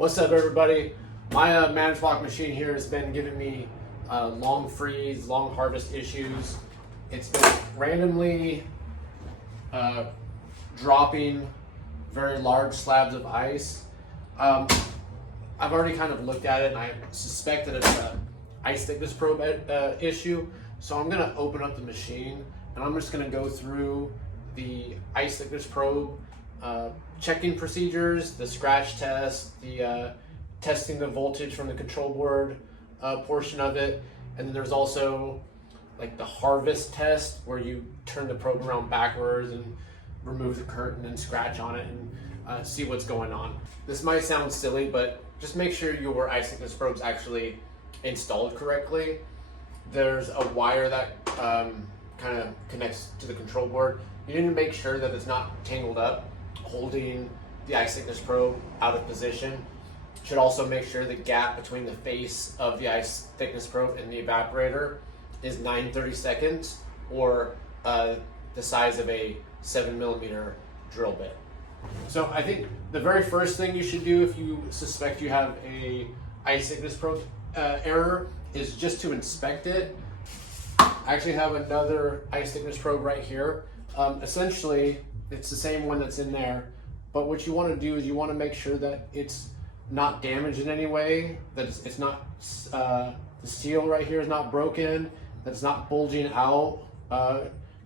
What's up, everybody? My Manitowoc machine here has been giving me long freeze, long harvest issues. It's been randomly dropping very large slabs of ice. I've already kind of looked at it and I suspect that it's an ice thickness probe issue. So I'm gonna open up the machine and I'm just gonna go through the ice thickness probe checking procedures, the scratch test, the testing the voltage from the control board portion of it. And then there's also like the harvest test where you turn the probe around backwards and remove the curtain and scratch on it and see what's going on. This might sound silly, but just make sure your ice thickness probe's actually installed correctly. There's a wire that kind of connects to the control board. You need to make sure that it's not tangled up, holding the ice thickness probe out of position. Should also make sure the gap between the face of the ice thickness probe and the evaporator is 9/32 or the size of a 7mm drill bit. So I think the very first thing you should do if you suspect you have a ice thickness probe error is just to inspect it. I actually have another ice thickness probe right here. Essentially, it's the same one that's in there, but what you want to do is you want to make sure that it's not damaged in any way, that it's not, the seal right here is not broken, that it's not bulging out,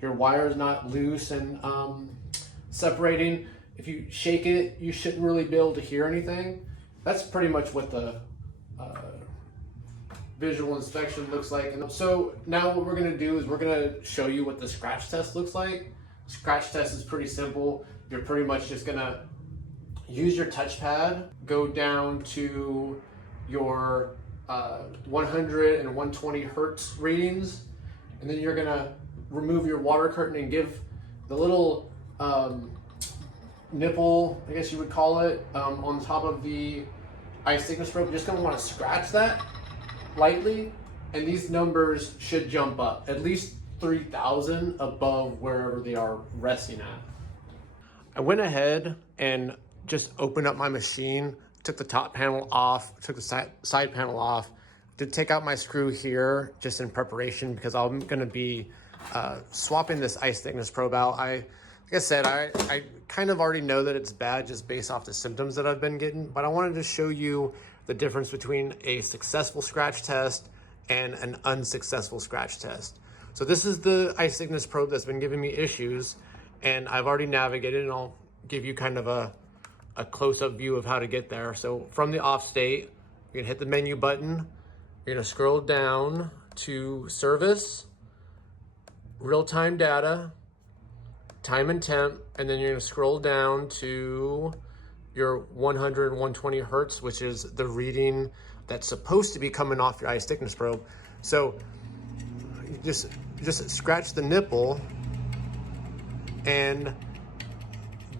your wire is not loose and separating. If you shake it, you shouldn't really be able to hear anything. That's pretty much what the visual inspection looks like. And so now what we're gonna do is we're gonna show you what the scratch test looks like. Scratch test is pretty simple. You're pretty much just gonna use your touchpad, go down to your 100 and 120 hertz readings, and then you're gonna remove your water curtain and give the little nipple, I guess you would call it, on top of the ice thickness probe. You're just gonna wanna scratch that lightly, and these numbers should jump up at least 3,000 above wherever they are resting at. I went ahead and just opened up my machine, took the top panel off, took the side panel off, did take out my screw here just in preparation because I'm gonna be swapping this ice thickness probe out. Like I said, I kind of already know that it's bad just based off the symptoms that I've been getting, but I wanted to show you the difference between a successful scratch test and an unsuccessful scratch test. So this is the ice thickness probe that's been giving me issues, and I've already navigated, and I'll give you kind of a close-up view of how to get there. So from the off state, you're gonna hit the menu button, you're gonna scroll down to service, real-time data, time and temp, and then you're gonna scroll down to your 100 and 120 hertz, which is the reading that's supposed to be coming off your ice thickness probe. So you just scratch the nipple, and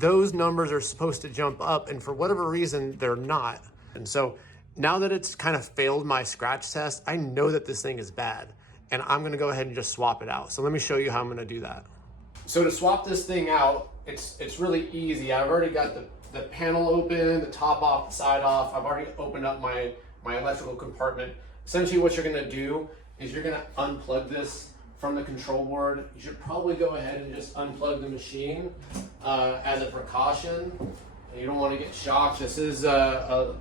those numbers are supposed to jump up, and for whatever reason, they're not. And so now that it's kind of failed my scratch test, I know that this thing is bad, and I'm gonna go ahead and just swap it out. So let me show you how I'm gonna do that. So to swap this thing out, it's really easy. I've already got the panel open, the top off, the side off. I've already opened up my electrical compartment. Essentially what you're gonna do is you're gonna unplug this from the control board. You should probably go ahead and just unplug the machine as a precaution. You don't wanna get shocked. This is a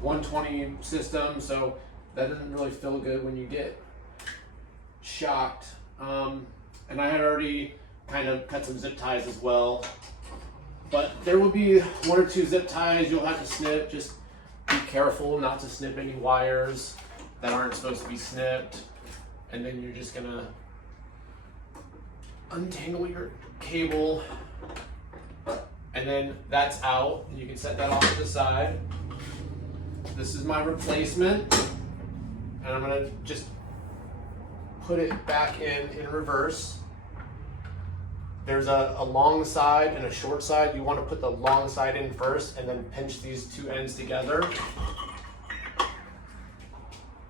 120 system, so that doesn't really feel good when you get shocked. And I had already kind of cut some zip ties as well. But there will be 1 or 2 zip ties you'll have to snip. Just be careful not to snip any wires that aren't supposed to be snipped. And then you're just gonna untangle your cable. And then that's out. You can set that off to the side. This is my replacement. And I'm gonna just put it back in reverse. There's a long side and a short side. You want to put the long side in first and then pinch these two ends together.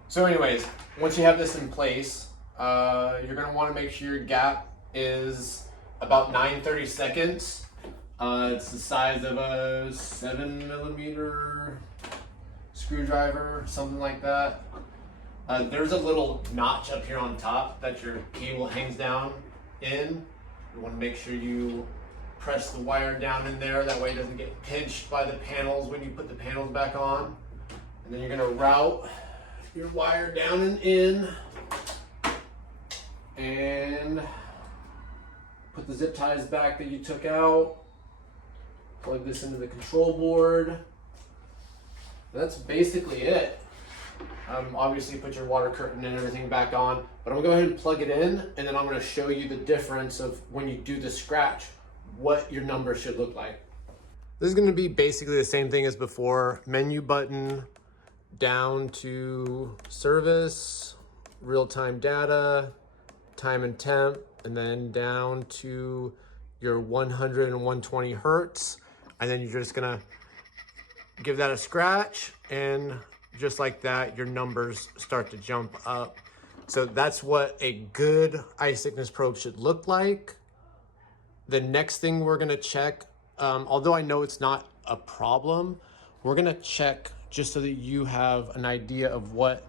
So anyways, once you have this in place, you're going to want to make sure your gap is about 9/32. It's the size of a 7mm screwdriver, something like that. There's a little notch up here on top that your cable hangs down in. You want to make sure you press the wire down in there, that way it doesn't get pinched by the panels when you put the panels back on. And then you're going to route your wire down and in, and put the zip ties back that you took out. Plug this into the control board. That's basically it. Obviously put your water curtain and everything back on, but I'm gonna go ahead and plug it in, and then I'm gonna show you the difference of when you do the scratch, what your number should look like. This is gonna be basically the same thing as before. Menu button, down to service, real-time data, time and temp, and then down to your 100 and 120 hertz. And then you're just gonna give that a scratch, and just like that, your numbers start to jump up. So that's what a good eye thickness probe should look like. The next thing we're gonna check, although I know it's not a problem, we're gonna check just so that you have an idea of what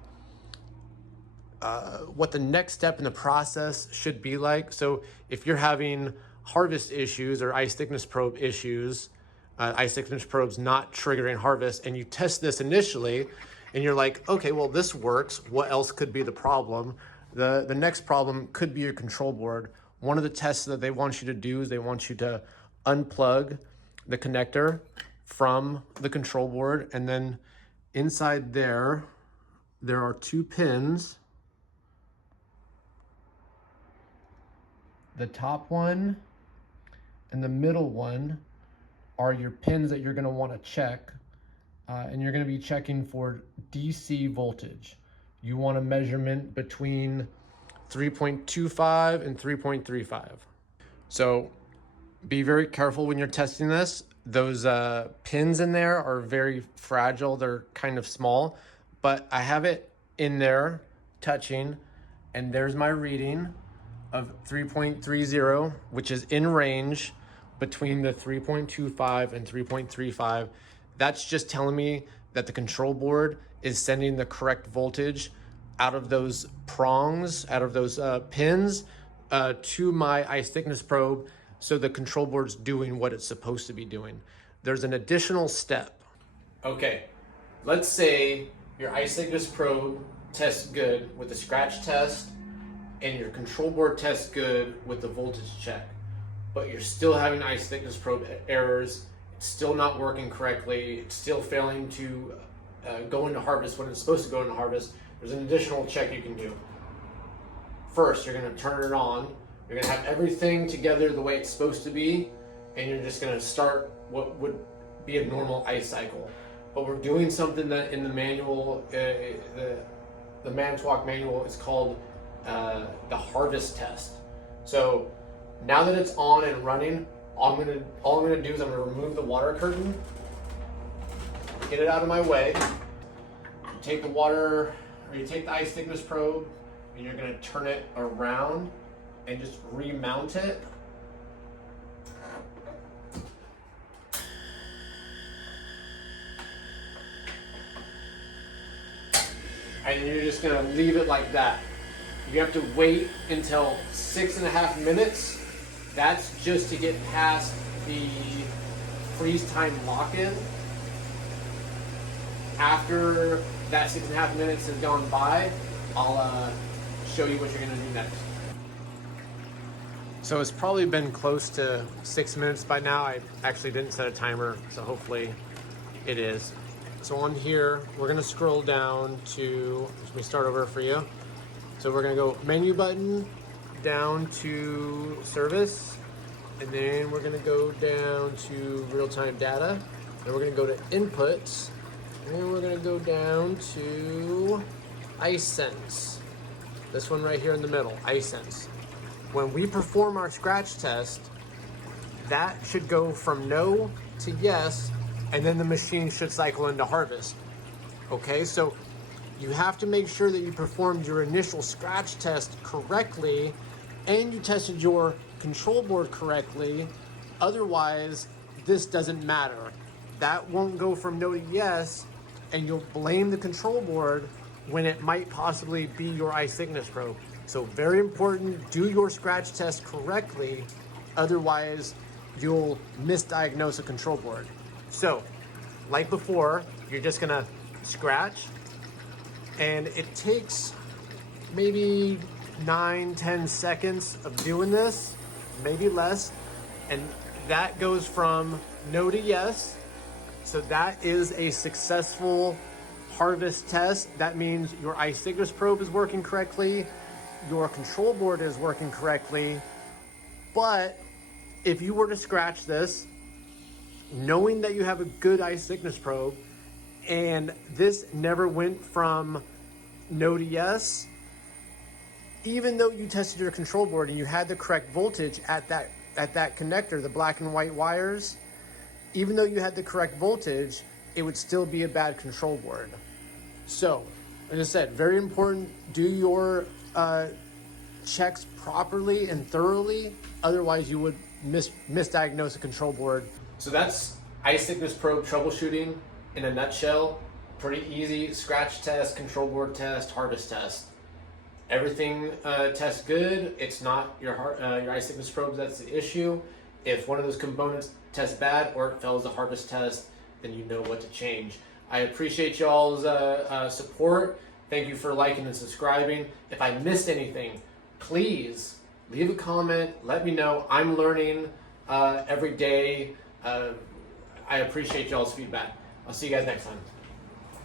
the next step in the process should be like. So if you're having harvest issues or eye thickness probe issues, eye thickness probes not triggering harvest, and you test this initially, and you're like, okay, well, this works. What else could be the problem? The next problem could be your control board. One of the tests that they want you to do is they want you to unplug the connector from the control board, and then inside there are 2 pins. The top one and the middle one are your pins that you're going to want to check, and you're going to be checking for DC voltage. You want a measurement between 3.25 and 3.35. So be very careful when you're testing this. Those pins in there are very fragile. They're kind of small, but I have it in there touching, and there's my reading of 3.30, which is in range between the 3.25 and 3.35. That's just telling me that the control board is sending the correct voltage out of those prongs, out of those pins, to my eye thickness probe, so the control board's doing what it's supposed to be doing. There's an additional step. Okay, let's say your eye thickness probe tests good with the scratch test, and your control board tests good with the voltage check, but you're still having eye thickness probe errors. It's still not working correctly. It's still failing to go into harvest when it's supposed to go into harvest. There's an additional check you can do. First, you're going to turn it on. You're going to have everything together the way it's supposed to be, and you're just going to start what would be a normal eye cycle. But we're doing something that in the manual, the Manitowoc manual, is called the harvest test. So now that it's on and running, all I'm gonna do is I'm gonna remove the water curtain, get it out of my way. You take the water, or you take the eye thickness probe, and you're gonna turn it around and just remount it. And then you're just gonna leave it like that. You have to wait until 6.5 minutes. That's just to get past the freeze time lock-in. After that 6.5 minutes has gone by, I'll show you what you're gonna do next. So it's probably been close to 6 minutes by now. I actually didn't set a timer, so hopefully it is. So on here, we're gonna scroll down to, let me start over for you. So we're gonna go menu button, down to service, and then we're gonna go down to real-time data, and we're gonna go to inputs, and then we're gonna go down to iSense. This one right here in the middle, iSense. When we perform our scratch test, that should go from no to yes, and then the machine should cycle into harvest. Okay, so you have to make sure that you performed your initial scratch test correctly and you tested your control board correctly. Otherwise, this doesn't matter. That won't go from no to yes, and you'll blame the control board when it might possibly be your eye thickness probe. So very important, do your scratch test correctly, otherwise you'll misdiagnose a control board. So, like before, you're just gonna scratch, and it takes maybe 9-10 seconds of doing this, maybe less, and that goes from no to yes. So that is a successful harvest test. That means your eye thickness probe is working correctly, your control board is working correctly. But if you were to scratch this, knowing that you have a good eye thickness probe, and this never went from no to yes, even though you tested your control board and you had the correct voltage at that connector, the black and white wires, even though you had the correct voltage, it would still be a bad control board. So, as I said, very important, do your checks properly and thoroughly, otherwise you would misdiagnose a control board. So that's eye thickness probe troubleshooting in a nutshell. Pretty easy, scratch test, control board test, harvest test. Everything tests good. It's not your eye thickness probe that's the issue. If one of those components tests bad or it fails the harvest test, then you know what to change. I appreciate y'all's support. Thank you for liking and subscribing. If I missed anything, please leave a comment. Let me know. I'm learning every day. I appreciate y'all's feedback. I'll see you guys next time.